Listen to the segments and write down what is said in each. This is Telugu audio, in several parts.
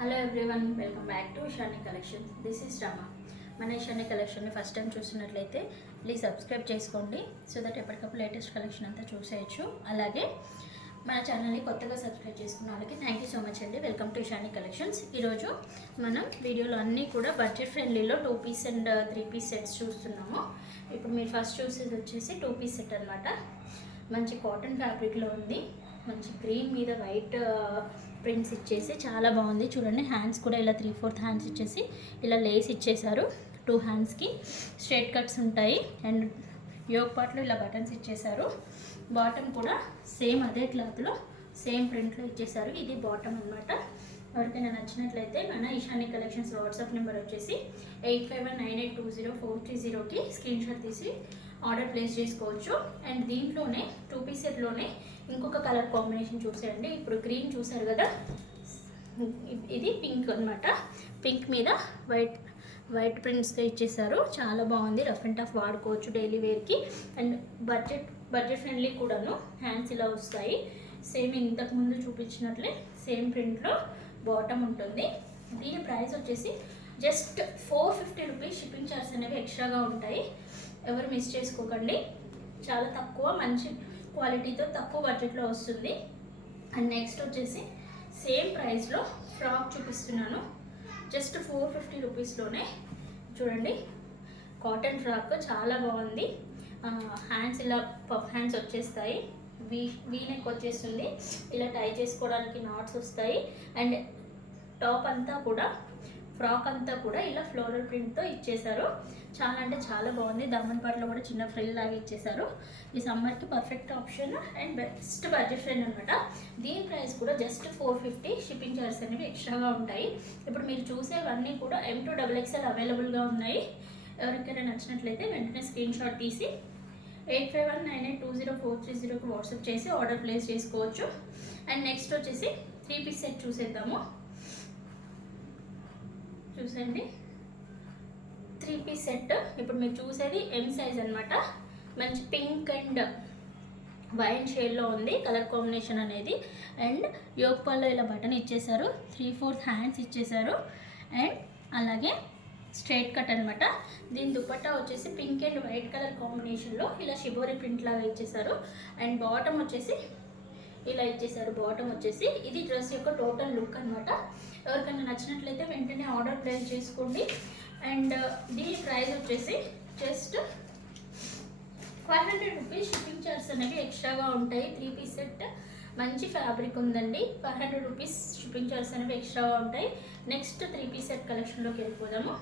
Hello everyone, welcome back to Ishani collections. This is Rama. మన ఇషాని కలెక్షన్ని ఫస్ట్ టైం చూస్తున్నట్లయితే ప్లీజ్ సబ్స్క్రైబ్ చేసుకోండి, సో దట్ ఎప్పటికప్పుడు లేటెస్ట్ కలెక్షన్ అంతా చూసేయచ్చు. అలాగే మన ఛానల్ని కొత్తగా సబ్స్క్రైబ్ చేసుకున్న వాళ్ళకి థ్యాంక్ యూ సో మచ్ అండి. Welcome to Ishani collections. ఈరోజు మనం వీడియోలో అన్నీ కూడా బడ్జెట్ ఫ్రెండ్లీలో 2 పీస్ అండ్ 3 పీస్ సెట్స్ చూస్తున్నాము. ఇప్పుడు మీరు ఫస్ట్ చూసేది వచ్చేసి 2 పీస్ సెట్ అనమాట. మంచి కాటన్ ఫ్యాబ్రిక్లో ఉంది. మంచి గ్రీన్ మీద వైట్ ప్రింట్స్ ఇచ్చేసి చాలా బాగుంది. చూడండి, హ్యాండ్స్ కూడా ఇలా 3/4 హ్యాండ్స్ ఇచ్చేసి ఇలా లేస్ ఇచ్చేసారు. 2 హ్యాండ్స్కి స్ట్రైట్ కట్స్ ఉంటాయి అండ్ యోగ్ పార్ట్లో ఇలా బటన్స్ ఇచ్చేసారు. బాటమ్ కూడా సేమ్ అదే క్లాత్లో సేమ్ ప్రింట్లో ఇచ్చేసారు. ఇది బాటమ్ అనమాట. ఎవరికైనా నచ్చినట్లయితే మన ఇషాని కలెక్షన్స్ వాట్సాప్ నెంబర్ వచ్చేసి 8519820430కి స్క్రీన్ షాట్ తీసి ఆర్డర్ ప్లేస్ చేసుకోవచ్చు. అండ్ దీంట్లోనే 2 పీస్ సెట్లోనే ఇంకొక కలర్ కాంబినేషన్ చూసేయండి. ఇప్పుడు గ్రీన్ చూసారు కదా, ఇది పింక్ అనమాట. పింక్ మీద వైట్ ప్రింట్స్తో ఇచ్చేసారు. చాలా బాగుంది. రఫ్ అండ్ టఫ్ వాడుకోవచ్చు డైలీ వేర్కి. అండ్ బడ్జెట్ ఫ్రెండ్లీ కూడాను. హ్యాండ్స్ ఇలా వస్తాయి. సేమ్ ఇంతకుముందు చూపించినట్లే సేమ్ ప్రింట్లో బాటమ్ ఉంటుంది. దీని ప్రైస్ వచ్చేసి జస్ట్ 450 రూపీస్. షిప్పింగ్ ఛార్జ్ అనేవి ఎక్స్ట్రాగా ఉంటాయి. ఎవరు మిస్ చేసుకోకండి. చాలా తక్కువ, మంచి క్వాలిటీతో తక్కువ బడ్జెట్లో వస్తుంది. అండ్ నెక్స్ట్ వచ్చేసి సేమ్ ప్రైస్లో ఫ్రాక్ చూపిస్తున్నాను. జస్ట్ 450 రూపీస్లోనే. చూడండి, కాటన్ ఫ్రాక్ చాలా బాగుంది. హ్యాండ్స్ ఇలా పఫ్ హ్యాండ్స్ వచ్చేస్తాయి. వీ నెక్ వచ్చేస్తుంది. ఇలా టై చేసుకోవడానికి నాట్స్ వస్తాయి. అండ్ టాప్ అంతా కూడా, ఫ్రాక్ అంతా కూడా ఇలా ఫ్లోరల్ ప్రింట్తో ఇచ్చేసారు. చాలా అంటే చాలా బాగుంది. దమన్ పాటలో కూడా చిన్న ఫ్రిల్ లాగా ఇచ్చేసారు. ఈ సమ్మర్కి perfect option and best budget friend అనమాట. దీని ప్రైస్ కూడా జస్ట్ 450. షిప్పింగ్ ఛార్జెస్ అనేవి ఎక్స్ట్రాగా ఉంటాయి. ఇప్పుడు మీరు చూసేవన్నీ కూడా M2XXL అవైలబుల్గా ఉన్నాయి. ఎవరికైనా నచ్చినట్లయితే వెంటనే స్క్రీన్ షాట్ తీసి 8519820430కి వాట్సాప్ చేసి ఆర్డర్ ప్లేస్ చేసుకోవచ్చు. అండ్ నెక్స్ట్ వచ్చేసి 3 పీస్ సెట్ చూసేద్దాము. చూసండి, 3 పీస్ సెట్. ఇప్పుడు మీరు చూసేది M సైజ్ అనమాట. మంచి పింక్ అండ్ వైన్ షేడ్లో ఉంది కలర్ కాంబినేషన్ అనేది. అండ్ యోగ్ పాల్లో ఇలా బటన్ ఇచ్చేసారు. 3/4 హ్యాండ్స్ ఇచ్చేసారు. అండ్ అలాగే స్ట్రైట్ కట్ అనమాట. దీని దుపట్టా వచ్చేసి పింక్ అండ్ వైట్ కలర్ కాంబినేషన్లో ఇలా షిబోరి ప్రింట్ లాగా ఇచ్చేసారు. అండ్ బాటమ్ వచ్చేసి ఇలా ఇచ్చేసారు. బాటమ్ వచ్చేసి ఇది డ్రెస్ యొక్క టోటల్ లుక్ అనమాట. ఎవరికైనా నచ్చినట్లయితే వెంటనే ఆర్డర్ ప్లేస్ చేసుకోండి. అండ్ దీని ప్రైస్ వచ్చేసి జస్ట్ 500 రూపీస్. షిప్పింగ్ ఛార్జెస్ అనేవి ఎక్స్ట్రాగా ఉంటాయి. 3 పీస్ సెట్ మంచి ఫ్యాబ్రిక్ ఉందండి. 500 రూపీస్ షిప్పింగ్ ఛార్జెస్ అనేవి ఎక్స్ట్రాగా ఉంటాయి. నెక్స్ట్ 3 పీస్ సెట్ కలెక్షన్లోకి వెళ్ళిపోదాము.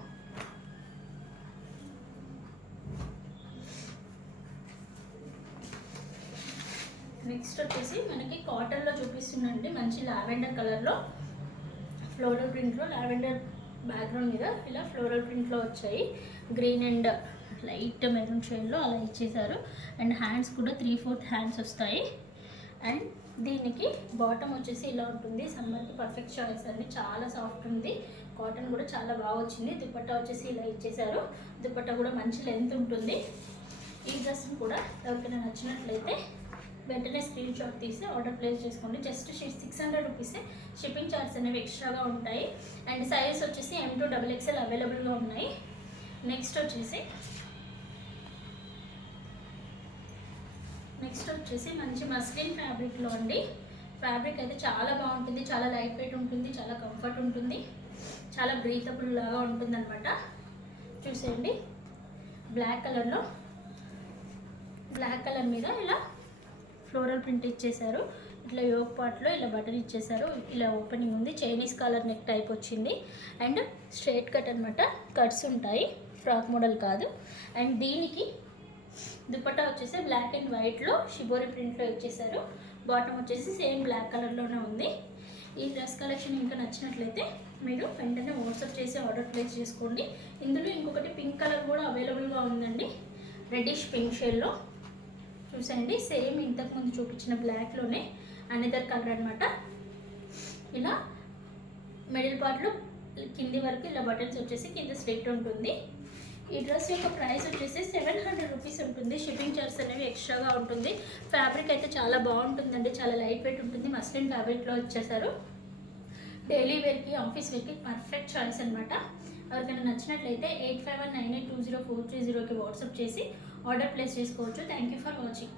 నెక్స్ట్ వచ్చేసి మనకి కాటన్లో చూపిస్తుందండి. మంచి లావెండర్ కలర్లో ఫ్లోరల్ ప్రింట్లో, లావెండర్ బ్యాక్గ్రౌండ్ మీద ఇలా ఫ్లోరల్ ప్రింట్లో వచ్చాయి. గ్రీన్ అండ్ లైట్ మెరూన్ షేడ్లో అలా ఇచ్చేసారు. అండ్ హ్యాండ్స్ కూడా 3/4 హ్యాండ్స్ వస్తాయి. అండ్ దీనికి బాటమ్ వచ్చేసి ఇలా ఉంటుంది. సమ్మర్కి పర్ఫెక్ట్ చాయిస్ అండి. చాలా సాఫ్ట్ ఉంది. కాటన్ కూడా చాలా బాగా వచ్చింది. దుపట్టా వచ్చేసి ఇలా ఇచ్చేసారు. దుపట్టా కూడా మంచి లెంత్ ఉంటుంది. ఈ డ్రెస్ని కూడా ఎవరికైనా నచ్చినట్లయితే వెంటనే స్క్రీన్ షాట్ తీసి ఆర్డర్ ప్లేస్ చేసుకోండి. జస్ట్ 600 రూపీసే. షిప్పింగ్ ఛార్జెస్ అనేవి ఎక్స్ట్రాగా ఉంటాయి. అండ్ సైజ్ వచ్చేసి M2XXL అవైలబుల్గా ఉన్నాయి. నెక్స్ట్ వచ్చేసి మంచి మస్లిన్ ఫ్యాబ్రిక్లో అండి. ఫ్యాబ్రిక్ అయితే చాలా బాగుంటుంది. చాలా లైట్ వెయిట్ ఉంటుంది. చాలా కంఫర్ట్ ఉంటుంది. చాలా బ్రీతబుల్ లాగా ఉంటుంది అనమాట. చూసేయండి, బ్లాక్ కలర్ మీద ఇలా ఫ్లోరల్ ప్రింట్ ఇచ్చేసారు. ఇట్లా యోగ్ పార్ట్లో ఇలా బటన్ ఇచ్చేసారు. ఇలా ఓపెనింగ్ ఉంది. చైనీస్ కాలర్ నెక్ టైప్ వచ్చింది. అండ్ స్ట్రైట్ కట్ అనమాట. కట్స్ ఉంటాయి, ఫ్రాక్ మోడల్ కాదు. అండ్ దీనికి దుపట్టా వచ్చేసి బ్లాక్ అండ్ వైట్లో షిబోరి ప్రింట్లో ఇచ్చేసారు. బాటమ్ వచ్చేసి సేమ్ బ్లాక్ కలర్లోనే ఉంది. ఈ డ్రెస్ కలెక్షన్ ఇంకా నచ్చినట్లయితే మీరు వెంటనే వాట్సాప్ చేసి ఆర్డర్ ప్లేస్ చేసుకోండి. ఇందులో ఇంకొకటి పింక్ కలర్ కూడా అవైలబుల్గా ఉందండి. రెడ్డిష్ పింక్ షేడ్లో. చూసండి, సేమ్ ఇంతకుముందు చూపించిన బ్లాక్లోనే అనదర్ కలర్ అనమాట. ఇలా మిడిల్ పార్ట్లో కింది వరకు ఇలా బటన్స్ వచ్చేసి కింద స్ట్రైట్ ఉంటుంది. ఈ డ్రెస్ యొక్క ప్రైస్ వచ్చేసి 700 రూపీస్ ఉంటుంది. షిప్పింగ్ ఛార్జెస్ అనేవి ఎక్స్ట్రాగా ఉంటుంది. ఫ్యాబ్రిక్ అయితే చాలా బాగుంటుందండి. చాలా లైట్ వెయిట్ ఉంటుంది. మస్లిన్ ఫ్యాబ్రిక్లో వచ్చేసారు. డైలీ వేర్కి, ఆఫీస్ వేర్కి పర్ఫెక్ట్ చాయిస్ అనమాట. ఎవరికైనా నచ్చినట్లయితే 8519820430కి వాట్సాప్ చేసి ఆర్డర్ ప్లేస్ చేసుకోవచ్చు. Thank you for watching.